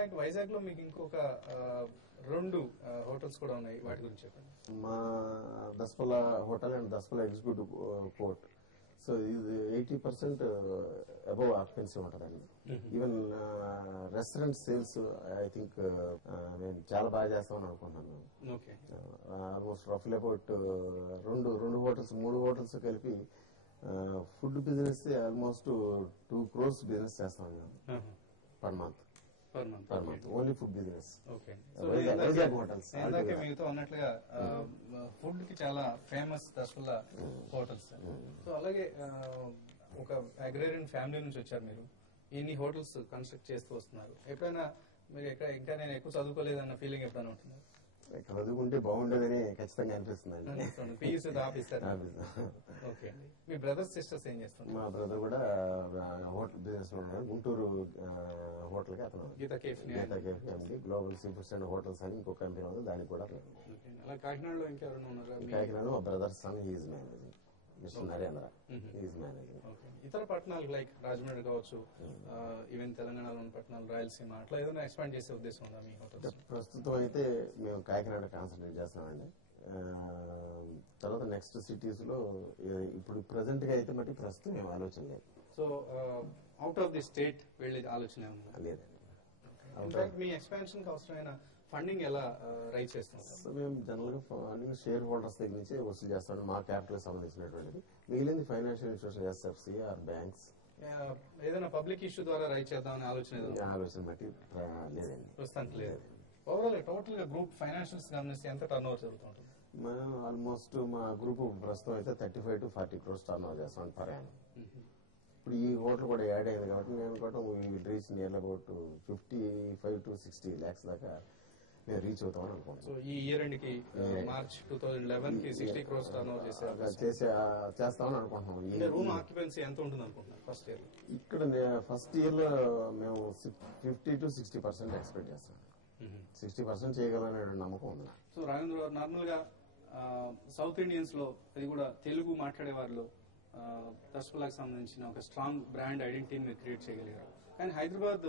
In fact Vizag లో మీకు ఇంకొక 2 హోటల్స్ కూడా ఉన్నాయి, వాటి గురించి చెప్పండి. మా Daspalla hotel and Daspalla executive court. So ఇది 80% అబౌవ్ ఆక్యుపెన్సీ ఉంటుందండి. Even restaurant sales I think నేను చాలా బాగా చేస్తామని అనుకుంటున్నాను. ఆల్మోస్ట్ రఫ్లీ అబౌట్ 2 హోటల్స్ 3 హోటల్స్ కలిపి food business almost 2 crores business చేస్తాం మేము per month. Only food business. Vizag hotels మీతో అన్నట్లుగా ఫుడ్ కి చాలా ఫేమస్ దస్పల్లా హోటల్స్. సో అలాగే ఒక అగ్రేరియన్ ఫ్యామిలీ నుంచి వచ్చారు మీరు, ఇన్ని హోటల్స్ కన్స్ట్రక్ట్ చేస్తూ వస్తున్నారు. ఎప్పుడైనా మీరు ఇంకా నేను ఎక్కువ చదువుకోలేదన్న ఫీలింగ్ ఎప్పుడైనా ఉంటుంది? చదువుకుంటే బాగుండేదని ఖచ్చితంగా అనిపిస్తుంది. పీయూసీ మీ బ్రదర్స్ సిస్టర్స్ ఏం చేస్తున్నారు? మా బ్రదర్ కూడా హోటల్ బిజినెస్ లో ఉన్నారు. గుంటూరు హోటల్ కి అతను గీతా కేఫ్ అండి, global sea foods and hotels అని ఇంకో కంపెనీ ఉంది, దానికి కూడా. కాకినాడలో ఇంకెవరైనా ఉన్నారు? కాకినాడలో మా brother son he's managing, mister Narendra is managing. ఇతర పట్టణాలు లైక్ రాజమండ్రి కావచ్చు, ఈవెన్ తెలంగాణలో ఉన్న పట్టణాలు, రాయలసీమ, అట్లా ఏదైనా ఎక్స్పాండ్ చేసే ఉద్దేశం ఉందా మీ హోటల్స్? ప్రస్తుతం అయితే మేము కాకినాడ కాన్సన్ట్రేట్ చేస్తామండి. తర్వాత నెక్స్ట్ సిటీస్ లో ఇప్పుడు ప్రెసెంట్ గా అయితే మట్టి ప్రస్తుతం ఏం ఆలోచన లేదు. So out of the state వెళ్లే ఆలోచన లేదండి. మీ ఎక్స్పాన్షన్ కి అవసరమైన ఫండింగ్ ఎలా రైజ్ చేస్తాం? మేము జనరల్ గా ఫండింగ్ షేర్ హోల్డర్స్ దగ్గర నుంచి వసూలు చేస్తాం, మా క్యాపిటల్ సంబంధించినటువంటిది. మిగిలింది financial institution, SFC or banks. ఏదైనా పబ్లిక్ ఇష్యూ ద్వారా రైజ్ చేద్దామని ఆలోచన బట్టి లేదండి, ప్రస్తుతానికి లేదు. ఓవరాల్ టోటల్ గా గ్రూప్ ఫైనాన్షియల్స్ గమనిస్తే ఎంత టర్న్ ఓవర్ జరుగుతుంటుంది? మనం ఆల్మోస్ట్ మా గ్రూప్ ప్రస్తుతం అయితే 35 to 40 crores టర్న్ ఓవర్ చేస్తాం పర్ యానం. ఇప్పుడు ఈ హోటల్ కూడా యాడ్ అయింది కాబట్టి నేను కూడా reach near about 55 to 60 lakhs దాకా మేము రీచ్ అవుతామని అనుకుంటున్నాం. సో ఈ ఇయర్ ఎండ్ కి మార్చ్ 2011 కి 60 crores టర్న్ ఓవర్ చేస్తామని అనుకుంటున్నాం. రూమ్ ఆక్యుపెన్సీ ఎంత ఉంటుంది అనుకుంటున్నాం ఫస్ట్ ఇయర్? ఇక్కడ ఫస్ట్ ఇయర్ లో మేము 50 to 60% ఎక్స్పెక్ట్ చేస్తాం. 60% చేయగలనే నమ్మకం ఉంది. సో రాజేంద్ర, నార్మల్ గా సౌత్ ఇండియన్స్ లో, అది కూడా తెలుగు మాట్లాడే వారిలో దస్పల్లాకి సంబంధించిన ఒక స్ట్రాంగ్ బ్రాండ్ ఐడెంటిటీని మీరు క్రియేట్ చేయగలిగారు. కానీ హైదరాబాద్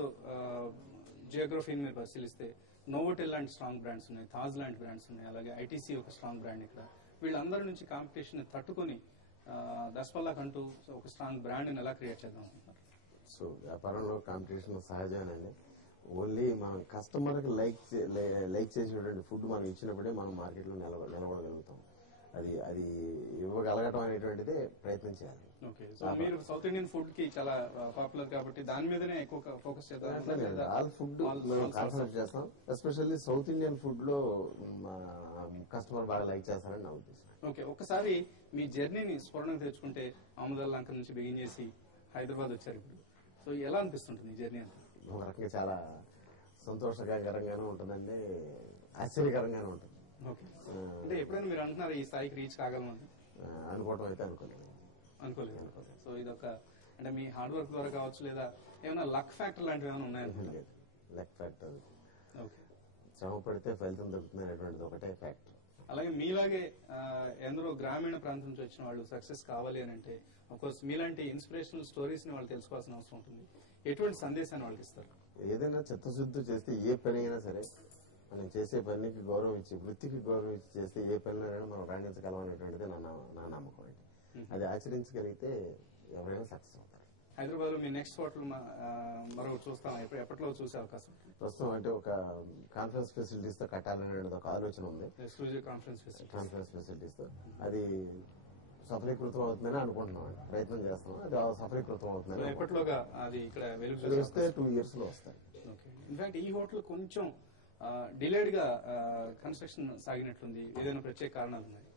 జియోగ్రఫీని మీరు పరిశీలిస్తే నోవోటెల్ లాంటి స్ట్రాంగ్ బ్రాండ్స్ ఉన్నాయి, తాజ్ లాంటి బ్రాండ్స్ ఉన్నాయి, అలాగే ఐటీసీ ఒక స్ట్రాంగ్ బ్రాండ్. ఇక్కడ వీళ్ళందరి నుంచి కాంపిటీషన్ తట్టుకుని దస్పల్లాకంటూ ఒక స్ట్రాంగ్ బ్రాండ్ ఎలా క్రియేట్ చేద్దాం అనుకుంటున్నారు? సో వ్యాపారంలో కాంపిటీషన్ సహజమేనండి. ఓన్లీ మనం కస్టమర్ కి లైక్ చేసినటువంటి ఫుడ్ మనం ఇచ్చినప్పుడే మనం మార్కెట్ లో నిలబడగలుగుతాం. అది ఇవ్వగలగటం అనేటువంటిది ప్రయత్నం చేయాలి. మీరు సౌత్ ఇండియన్ ఫుడ్ కి చాలా పాపులర్ కాబట్టి దాని మీదనే ఎక్కువ ఫోకస్ చేద్దాం. ఆల్ ఫుడ్ మేము కాన్సన్ట్రేట్ చేస్తాం. ఎస్పెషల్లీ సౌత్ ఇండియన్ ఫుడ్ లో కస్టమర్ బాగా లైక్ చేస్తారని నా ఉద్దేశం. ఓకే, ఒకసారి మీ జర్నీని స్ఫురణకు తెచ్చుకుంటే ఆముదాల లంక నుంచి బిగిన్ చేసి హైదరాబాద్ వచ్చారు ఇప్పుడు. సో ఎలా అనిపిస్తుంటుంది ఈ జర్నీ అంతా? ఒక రకంగా చాలా సంతోషకరంగానే ఉంటుందండి, ఆశ్చర్యకరంగానే ఉంటుంది. అంటే ఎప్పుడైనా మీరు అంటున్నారు ఈ స్థాయికి రీచ్ కాగలమని? అనుకోవడం అయితే అనుకోలేదు. సో ఇదొక అంటే మీ హార్డ్ వర్క్ ద్వారా కావచ్చు, లేదా ఏమైనా లక్ ఫ్యాక్టర్ లాంటివి ఏమైనా ఉన్నాయనుకోలేదు? లక్ ఫ్యాక్టర్, శ్రమ పడితే ఫలితం దొరుకుతుంది అనేటువంటిది ఒకటే ఫ్యాక్టర్. అలాగే మీలాగే ఎందరో గ్రామీణ ప్రాంతం నుంచి వచ్చిన వాళ్ళు సక్సెస్ కావాలి అని అంటే అఫ్కోర్స్ మీలాంటి ఇన్స్పిరేషనల్ స్టోరీస్ ని వాళ్ళు తెలుసుకోవాల్సిన అవసరం ఉంటుంది. ఎటువంటి సందేశాన్ని వాళ్ళకి ఇస్తారు? ఏదైనా చిత్తశుద్ధి చేస్తే ఏ పని అయినా సరే మనం చేసే పనికి గౌరవం ఇచ్చి, వృత్తికి గౌరవం ఇచ్చి చేస్తే ఏ పనిలోనైనా మనం రాణించగలం అనేటువంటిది నా నమ్మకం అండి. అది ఆచరించగలిగితే ఎవరైనా సక్సెస్ అవుతారు. హైదరాబాద్ లో మీ నెక్స్ట్ హోటల్ మరొకటి చూస్తాం, ఎప్పట్లో చూసే అవకాశం? ప్రస్తుతం అంటే ఒక కాన్ఫరెన్స్ ఫెసిలిటీస్ తో కట్టాలనేది ఒక ఆలోచన ఉంది. ఎక్స్క్లూజివ్ కాన్ఫరెన్స్ ఫెసిలిటీస్ తో అది సఫలీకృతం అవుతుందని అనుకుంటున్నాం. ప్రయత్నం చేస్తాం, అది సఫలీకృతం అవుతుంది. ఎప్పట్లోగా అది ఇక్కడ వస్తే 2 years లో వస్తాయి. ఇన్ఫాక్ట్ ఈ హోటల్ కొంచెం డిలేడ్ గా కన్స్ట్రక్షన్ సాగినట్లుంది, ఏదైనా ప్రత్యేక కారణాలు ఉన్నాయి?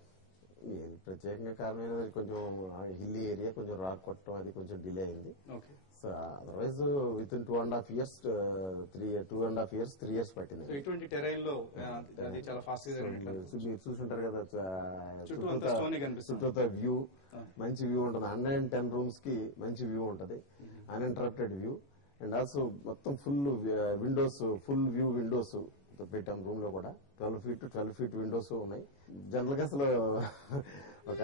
ప్రత్యేకంగా కారణమైన కొంచెం హిల్లీ ఏరియా, కొంచెం రాక్ కొట్టడం, అది కొంచెం డిలే అయింది. So otherwise with in 2.5 years 3 years పట్టింది. ఇటువంటి టెరైన్ లో చాలా ఫాస్ట్ గా మీరు చూసుంటారు కదా, చుట్టూ వ్యూ మంచి వ్యూ ఉంటుంది. 110 rooms కి మంచి వ్యూ ఉంటుంది, అన్ఇంటరప్టెడ్ వ్యూ. అండ్ ఆల్సో మొత్తం full Windows, full view Windows పెట్టాం రూమ్ లో కూడా. 12 feet విండోస్ ఉన్నాయి. జనరల్ గా అసలు ఒక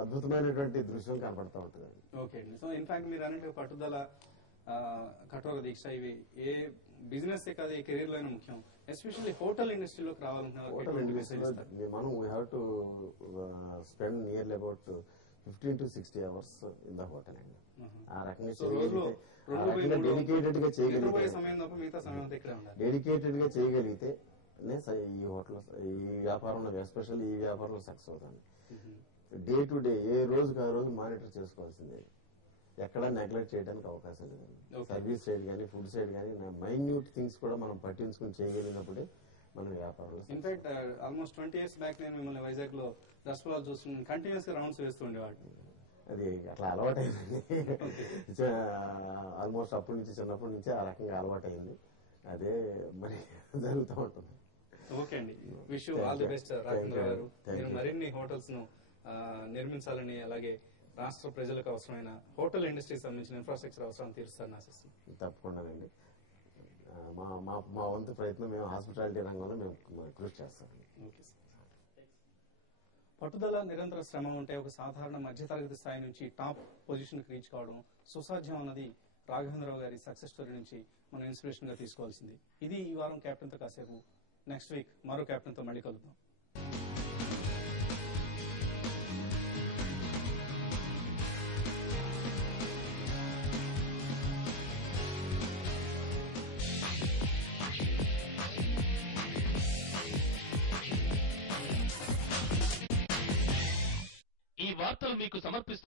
అద్భుతమైనటువంటి దృశ్యం కనపడతా ఉంటుంది. ఓకే, సో ఇన్ఫాక్ట్ మీరు అన్నట్టు పట్టుదల, కఠోర దీక్ష ఇవి ఏ బిజినెస్ కాదు ఏ కెరీర్ లో అయినా ముఖ్యం. ఎస్పెషల్లీ హోటల్ ఇండస్ట్రీలోకి హోటల్ ఇండస్ట్రీలో మనం we have to spend nearly about 15 to 60 hours in the hotel అండి. ఆ రకంగా డెడికేటెడ్ గా చేయగలిగితే ఈ హోటల్ ఈ వ్యాపారంలో ఎస్పెషల్లీ ఈ వ్యాపారంలో సక్సెస్ అవుతాను. డే టు డే ఏ రోజుకి ఆ రోజు మానిటర్ చేసుకోవాల్సిందే, ఎక్కడ నెగ్లెక్ట్ చేయడానికి అవకాశం లేదండి. సర్వీస్ సైడ్ కానీ ఫుడ్ సైడ్ కానీ మైన్యూట్ థింగ్స్ కూడా మనం పట్టించుకుని చేయగలిగినప్పుడే మన వ్యాపారంలో. ఇన్ఫాక్ట్ ఆల్మోస్ట్ 20 years బ్యాక్ నేను మిమ్మల్ని వైజాగ్ లో దసపలాలు చూస్తున్నాను, కంటిన్యూస్ గా రౌండ్స్ వేస్తుండేవాడిని. అది అట్లా అలవాటైందండి. ఆల్మోస్ట్ అప్పటి నుంచి చిన్నప్పటి నుంచి ఆ రకంగా అలవాటైంది. అదే మరి జరుగుతూ ఉంటుంది. ఓకే అండి, wish you all the best Raghavendra గారు. మీరు మరిన్ని హోటల్స్ ను నిర్మించాలని, అలాగే రాష్ట్ర ప్రజలకు అవసరమైన హోటల్ ఇండస్ట్రీకి సంబంధించిన ఇన్ఫ్రాస్ట్రక్చర్ అవసరం తీరుస్తారని ఆశిస్తున్నాను. తప్పకుండానండి. మా వంతు ప్రయత్నం మేము హాస్పిటాలిటీ రంగంలో మేము కృషి చేస్తాం. Okay sir. పట్టుదల, నిరంతర శ్రమ ఉంటే ఒక సాధారణ మధ్యతరగతి స్థాయి నుంచి టాప్ పొజిషన్ కి రీచ్ కావడం సుసాధ్యం అన్నది రాఘవేంద్రరావు గారి సక్సెస్ స్టోరీ నుంచి మనం ఇన్స్పిరేషన్ గా తీసుకోవాల్సింది. ఇది ఈ వారం కెప్టెన్ తో కాసేపు. నెక్స్ట్ వీక్ మరో కెప్టెన్ తో మళ్ళీ కలుద్దాం. ఈ వార్తలు మీకు సమర్పిస్తున్నారు